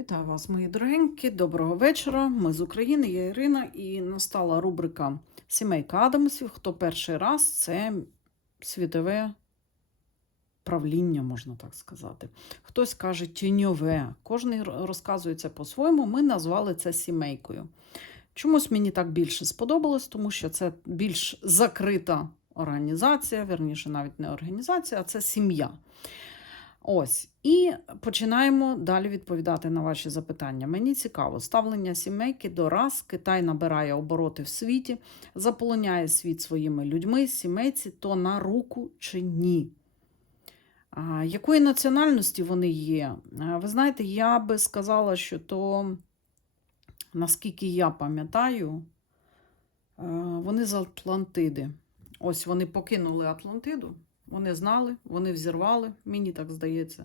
Вітаю вас, мої дорогенькі. Доброго вечора. Ми з України, я Ірина, і настала рубрика Сімейка Адамсів. Хто перший раз це світове правління, можна так сказати. Хтось каже тіньове. Кожен розказує це по-своєму. Ми назвали це сімейкою. Чомусь мені так більше сподобалось, тому що це більш закрита організація, верніше, навіть не організація, а це сім'я. Ось, і починаємо далі відповідати на ваші запитання. Мені цікаво, ставлення сімейки до раз Китай набирає обороти в світі, заполоняє світ своїми людьми, сімейці, то на руку чи ні. А, якої національності вони є? Ви знаєте, я би сказала, що то, наскільки я пам'ятаю, вони з Атлантиди. Ось вони покинули Атлантиду. Вони знали, вони взірвали, мені так здається.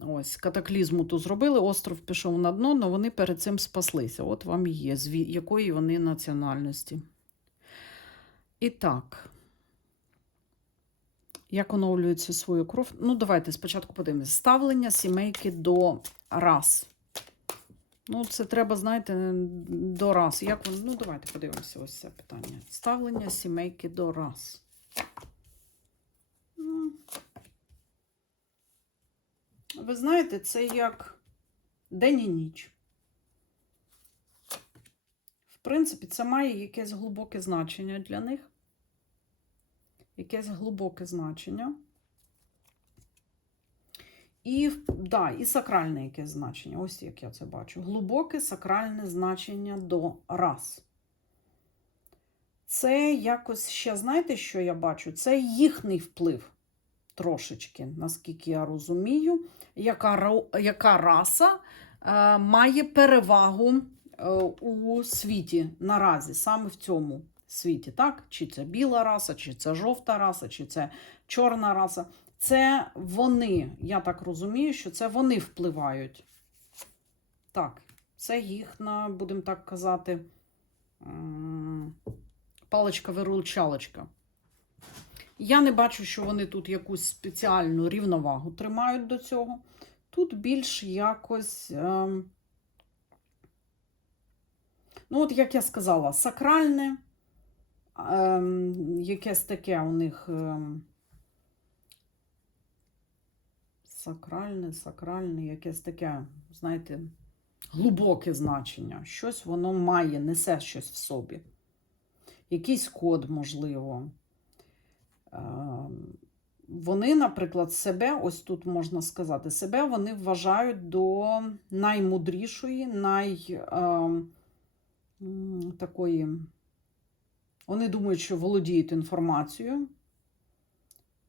Ось, катаклізму ту зробили, остров пішов на дно, але вони перед цим спаслися. От вам є, зві... якої вони національності. І так, як оновлюється свою кров? Ну, давайте спочатку подивимося. Ставлення сімейки до рас. Ну, це треба, знаєте, до рас. Як. Ну, давайте подивимося ось це питання. Ставлення сімейки до рас. Ви знаєте, це як день і ніч. В принципі, це має якесь глибоке значення для них. Якесь глибоке значення. І, да, і сакральне якесь значення. Ось як я це бачу. Глибоке сакральне значення до рас. Це якось ще, знаєте, що я бачу? Це їхній вплив трошечки, наскільки я розумію, яка яка раса е, має перевагу е, у світі наразі, саме в цьому світі. так? Чи це біла раса, чи це жовта раса, чи це чорна раса. Це вони, я так розумію, що це вони впливають. Так, це їхня, будемо так казати, паличка-виручалочка. Я не бачу, що вони тут якусь спеціальну рівновагу тримають до цього. Тут більш якось, е, ну, от як я сказала, сакральне, е, якесь таке у них е, сакральне, сакральне, якесь таке, знаєте, глибоке значення. Щось воно має, несе щось в собі. Якийсь код, можливо. Вони, наприклад, себе, ось тут можна сказати, себе вони вважають до наймудрішої, най е, такої. Вони думають, що володіють інформацією.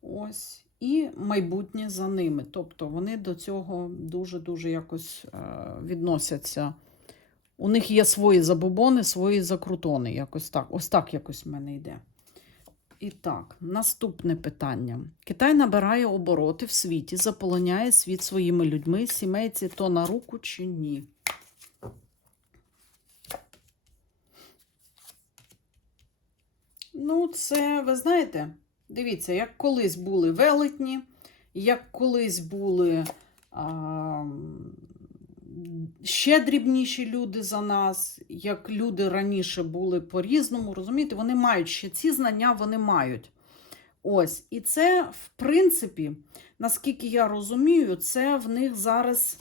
Ось, і майбутнє за ними. Тобто вони до цього дуже-дуже якось е, відносяться. У них є свої забобони, свої закрутони. Якось так. Ось так якось в мене йде. І так, наступне питання. Китай набирає обороти в світі, заполоняє світ своїми людьми, сімейці то на руку чи ні? Ну, це, ви знаєте, дивіться, як колись були велетні, як колись були а, ще дрібніші люди за нас, як люди раніше були по-різному, розумієте, вони мають ще ці знання, вони мають. Ось, і це, в принципі, наскільки я розумію, це в них зараз.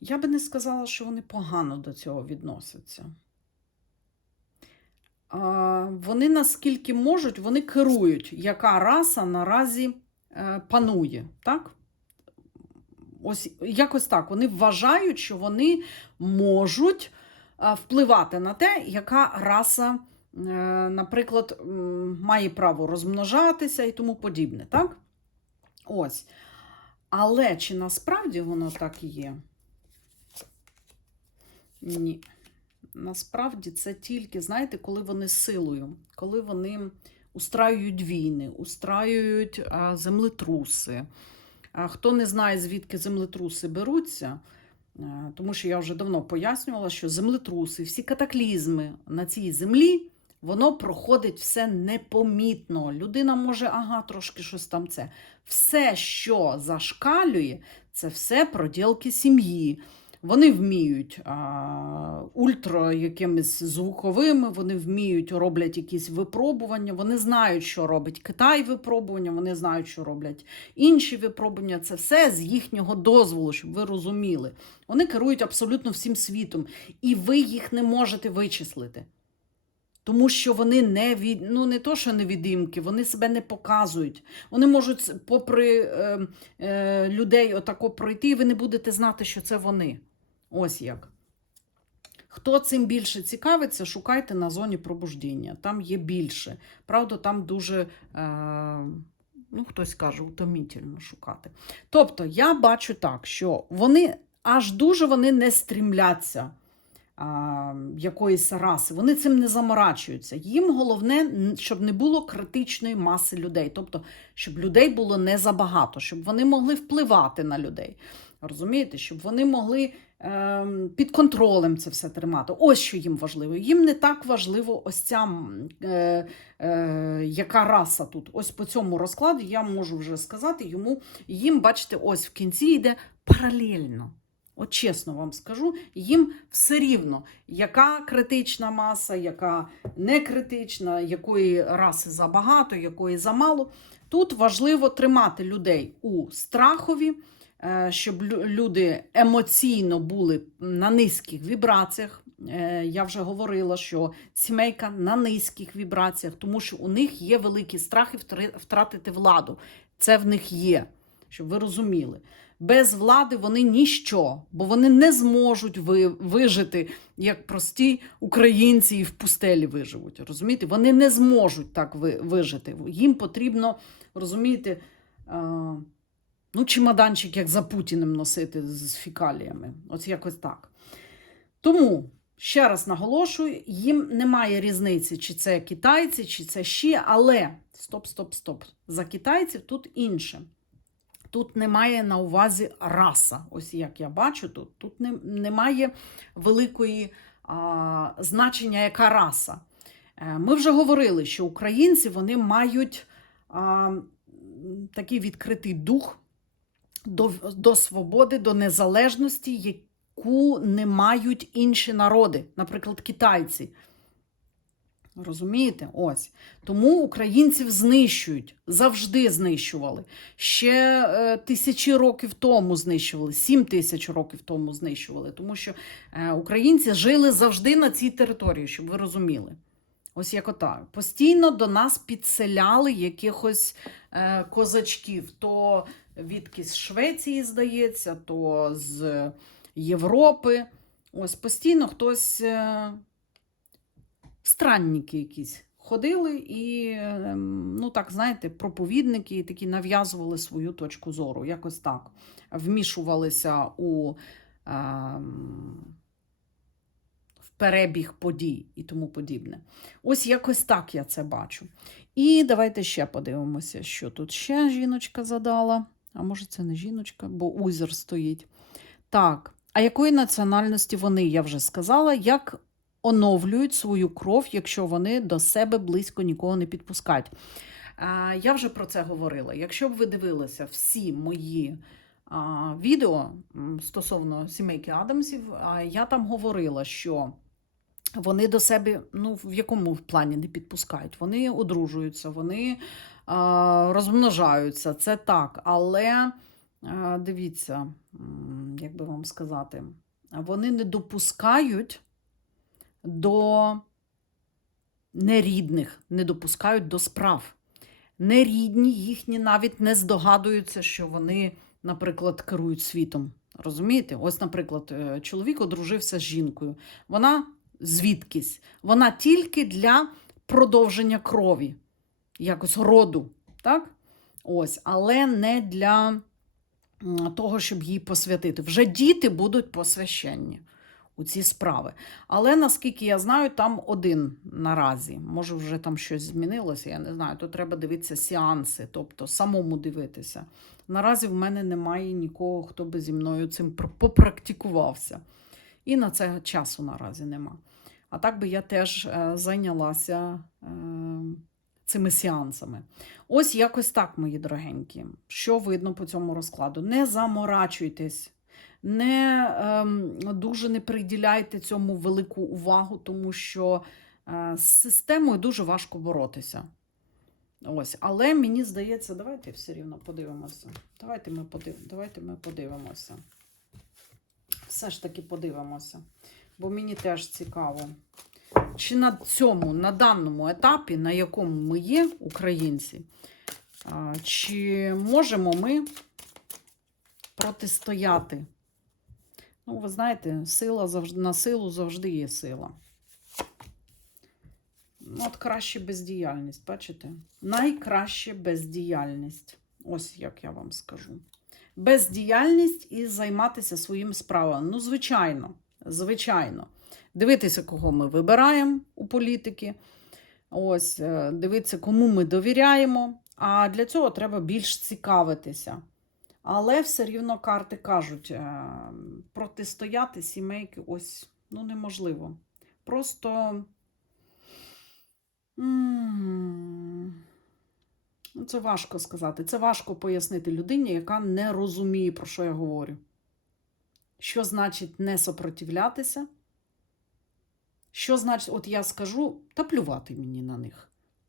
Я би не сказала, що вони погано до цього відносяться. Вони наскільки можуть, вони керують, яка раса наразі е, панує. так? Ось якось так. Вони вважають, що вони можуть е, впливати на те, яка раса, е, наприклад, має право розмножатися і тому подібне. так? Ось. Але чи насправді воно так є? Ні. Насправді це тільки, знаєте, коли вони силою, коли вони устраюють війни, устраюють землетруси. Хто не знає, звідки землетруси беруться, тому що я вже давно пояснювала, що землетруси, всі катаклізми на цій землі, воно проходить все непомітно. Людина може, ага, трошки щось там це. Все, що зашкалює, це все проділки сім'ї. Вони вміють а, ультра якимись звуковими, вони вміють роблять якісь випробування, вони знають, що робить Китай випробування, вони знають, що роблять інші випробування. Це все з їхнього дозволу, щоб ви розуміли. Вони керують абсолютно всім світом, і ви їх не можете вичислити. Тому що вони не від, ну не то, що невідимки, вони себе не показують. Вони можуть попри е, е, людей отако пройти, і ви не будете знати, що це вони. Ось як. Хто цим більше цікавиться, шукайте на зоні пробуждіння. Там є більше. Правда, там дуже, е, ну, хтось каже, утомітельно шукати. Тобто, я бачу так, що вони аж дуже вони не стрімляться якоїсь раси. Вони цим не заморачуються. Їм головне, щоб не було критичної маси людей. Тобто, щоб людей було не забагато, щоб вони могли впливати на людей. Розумієте, щоб вони могли ем, під контролем це все тримати. Ось що їм важливо. Їм не так важливо ось ця е, е, яка раса тут. Ось по цьому розкладу я можу вже сказати йому, їм, бачите, ось в кінці йде паралельно. От чесно вам скажу, їм все рівно, яка критична маса, яка не критична, якої раси забагато, якої замало. Тут важливо тримати людей у страхові, е, щоб люди емоційно були на низьких вібраціях. Е, Я вже говорила, що сімейка на низьких вібраціях, тому що у них є великі страхи втратити владу. Це в них є, щоб ви розуміли. Без влади вони ніщо, бо вони не зможуть ви, вижити, як прості українці і в пустелі виживуть. Розумієте? Вони не зможуть так ви, вижити. Їм потрібно, розумієте, ну, чемоданчик, як за Путіним носити з фікаліями. Ось якось так. Тому. Ще раз наголошую, їм немає різниці, чи це китайці, чи це ще, але стоп, стоп, стоп. За китайців тут інше. Тут немає на увазі раса. Ось як я бачу, тут, тут не, немає великої а, значення, яка раса. Е, Ми вже говорили, що українці вони мають а, такий відкритий дух до, до свободи, до незалежності, яку не мають інші народи, наприклад, китайці. Розумієте? Ось. Тому українців знищують, завжди знищували. Ще е, тисячі років тому знищували, сім тисяч років тому знищували, тому що е, українці жили завжди на цій території, щоб ви розуміли. Ось як отак. Постійно до нас підселяли якихось е, козачків. То відки з Швеції, здається, то з Європи. Ось постійно хтось. Е, странники якісь ходили і, ем, ну так, знаєте, проповідники такі нав'язували свою точку зору. Якось так. Вмішувалися у ем, в перебіг подій і тому подібне. Ось якось так я це бачу. І давайте ще подивимося, що тут ще жіночка задала. А може, це не жіночка, бо узір стоїть. Так, а якої національності вони, я вже сказала, як оновлюють свою кров, якщо вони до себе близько нікого не підпускають. Я вже про це говорила. Якщо б ви дивилися всі мої відео стосовно сімейки Адамсів, я там говорила, що вони до себе ну, в якому плані не підпускають. Вони одружуються, вони розмножаються, це так. Але дивіться, як би вам сказати, вони не допускають до нерідних, не допускають до справ. Нерідні їхні навіть не здогадуються, що вони, наприклад, керують світом. Розумієте? Ось, наприклад, е, чоловік одружився з жінкою. Вона звідкись. Вона тільки для продовження крові, якось роду. Так? Ось, але не для того, щоб її посвятити. Вже діти будуть посвященні у ці справи. Але наскільки я знаю, там один наразі. Може, вже там щось змінилося, я не знаю. То треба дивитися сеанси, тобто самому дивитися. Наразі в мене немає нікого, хто би зі мною цим попрактикувався. І на це часу наразі нема. А так би я теж е, зайнялася е, цими сеансами. Ось якось так, мої дорогенькі. Що видно по цьому розкладу? Не заморачуйтесь, не ем, дуже не приділяйте цьому велику увагу, тому що е, з системою дуже важко боротися. Ось, але мені здається, давайте все рівно подивимося. Давайте ми, подив... давайте ми подивимося. Все ж таки подивимося. Бо мені теж цікаво. Чи на цьому, на даному етапі, на якому ми є, українці, чи можемо ми протистояти? Ну, ви знаєте, сила завжди, на силу завжди є сила. Ну, от краще бездіяльність, бачите? Найкраще бездіяльність. Ось як я вам скажу. Бездіяльність і займатися своїми справами. Ну, звичайно, звичайно. Дивитися, кого ми вибираємо у політики. Ось, е, дивитися, кому ми довіряємо. А для цього треба більш цікавитися. Але все рівно карти кажуть, е, протистояти сімейки ось ну, неможливо. Просто. Ну, це важко сказати. Це важко пояснити людині, яка не розуміє, про що я говорю. Що значить не сопротивлятися? Що значить, от я скажу, та плювати мені на них.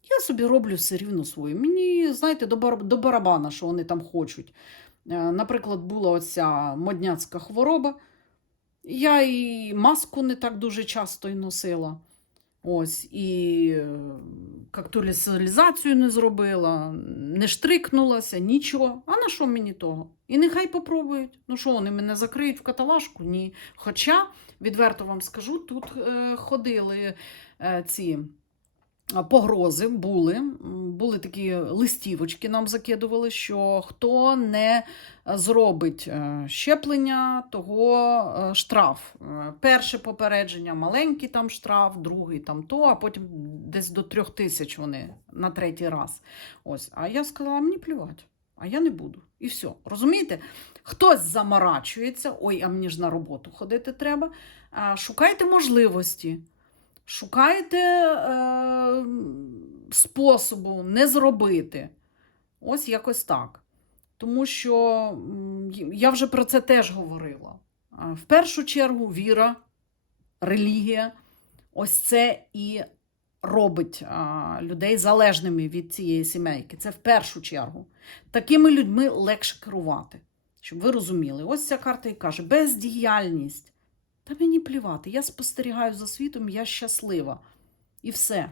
Я собі роблю все рівно своє. Мені, знаєте, до барабана, що вони там хочуть. Е, Наприклад, була оця модняцька хвороба. Я і маску не так дуже часто й носила. Ось, і е, кактулізацію не зробила, не штрикнулася, нічого. А на що мені того? І нехай попробують. Ну що, вони мене закриють в каталажку? Ні. Хоча, відверто вам скажу, тут е, ходили е, ці погрози, були. Були такі листівочки, нам закидували, що хто не зробить е, щеплення, того е, штраф. Е, Перше попередження, маленький там штраф, другий там то, а потім десь до трьох тисяч вони на третій раз. Ось. А я сказала, мені плювати, а я не буду. І все. Розумієте? Хтось заморачується, ой, а мені ж на роботу ходити треба. Шукайте можливості. Шукайте е, способу не зробити. Ось якось так. Тому що я вже про це теж говорила. В першу чергу віра, релігія, ось це і робить а, людей залежними від цієї сімейки. Це в першу чергу. Такими людьми легше керувати. Щоб ви розуміли, ось ця карта і каже: бездіяльність. Та мені плівати, я спостерігаю за світом, я щаслива. І все.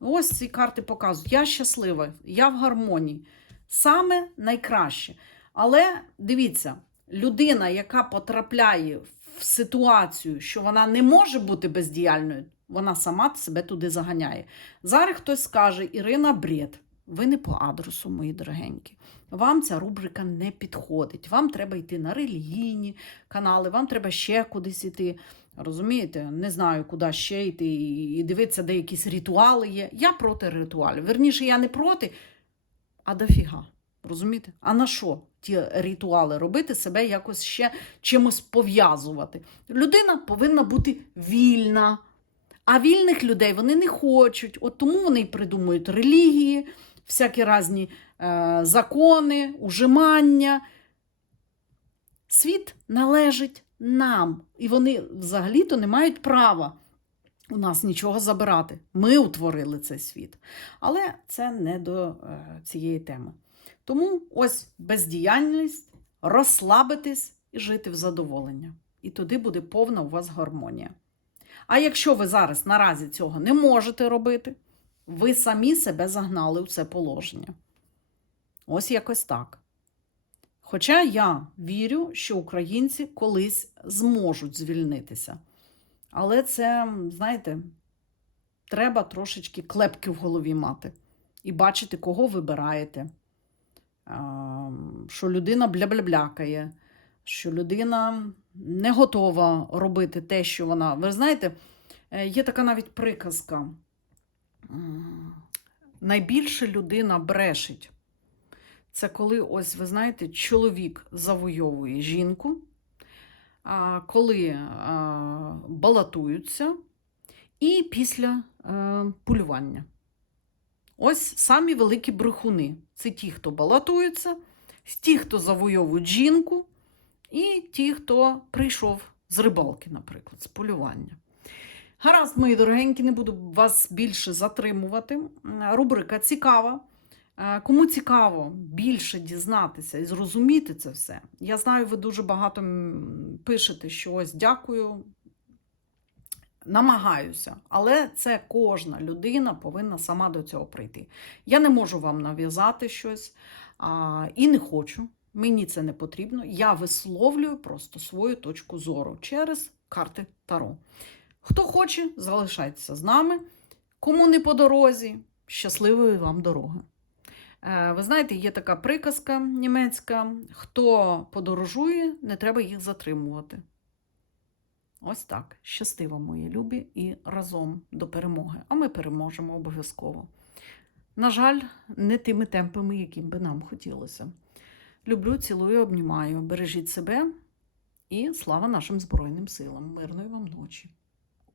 Ось ці карти показують: я щаслива, я в гармонії. Саме найкраще. Але дивіться, людина, яка потрапляє в ситуацію, що вона не може бути бездіяльною, вона сама себе туди заганяє. Зараз хтось скаже: Ірина, бред. Ви не по адресу, мої дорогенькі. Вам ця рубрика не підходить. Вам треба йти на релігійні канали, вам треба ще кудись йти. Розумієте? Не знаю, куди ще йти і дивитися, де якісь ритуали є. Я проти ритуалів. Верніше, я не проти, а дофіга. Розумієте? А на що ті ритуали робити, себе якось ще чимось пов'язувати? Людина повинна бути вільна. А вільних людей вони не хочуть. От тому вони й придумують релігії, всякі різні е, закони, ужимання. Світ належить нам. І вони взагалі-то не мають права у нас нічого забирати. Ми утворили цей світ. Але це не до е, цієї теми. Тому ось бездіяльність, розслабитись і жити в задоволення. І туди буде повна у вас гармонія. А якщо ви зараз наразі цього не можете робити, ви самі себе загнали у це положення. Ось якось так. Хоча я вірю, що українці колись зможуть звільнитися. Але це, знаєте, треба трошечки клепки в голові мати і бачити, кого вибираєте. Що людина бля-бля-блякає, що людина не готова робити те, що вона. Ви знаєте, е, є така навіть приказка. Найбільше людина брешить. Це коли, ось, ви знаєте, чоловік завойовує жінку, коли балотуються, і після е, полювання. Ось самі великі брехуни. Це ті, хто балотується, ті, хто завойовують жінку, і ті, хто прийшов з рибалки, наприклад, з полювання. Гаразд, мої дорогенькі, не буду вас більше затримувати. Рубрика цікава. Е, Кому цікаво більше дізнатися і зрозуміти це все, я знаю, ви дуже багато пишете, що ось дякую, намагаюся, але це кожна людина повинна сама до цього прийти. Я не можу вам нав'язати щось а, і не хочу. Мені це не потрібно. Я висловлюю просто свою точку зору через карти Таро. Хто хоче, залишайтеся з нами. Кому не по дорозі, щасливої вам дороги. Е, Ви знаєте, є така приказка німецька: хто подорожує, не треба їх затримувати. Ось так. Щасти вам, мої любі, і разом до перемоги. А ми переможемо обов'язково. На жаль, не тими темпами, яким би нам хотілося. Люблю, цілую, обнімаю. Бережіть себе і слава нашим Збройним силам. Мирної вам ночі!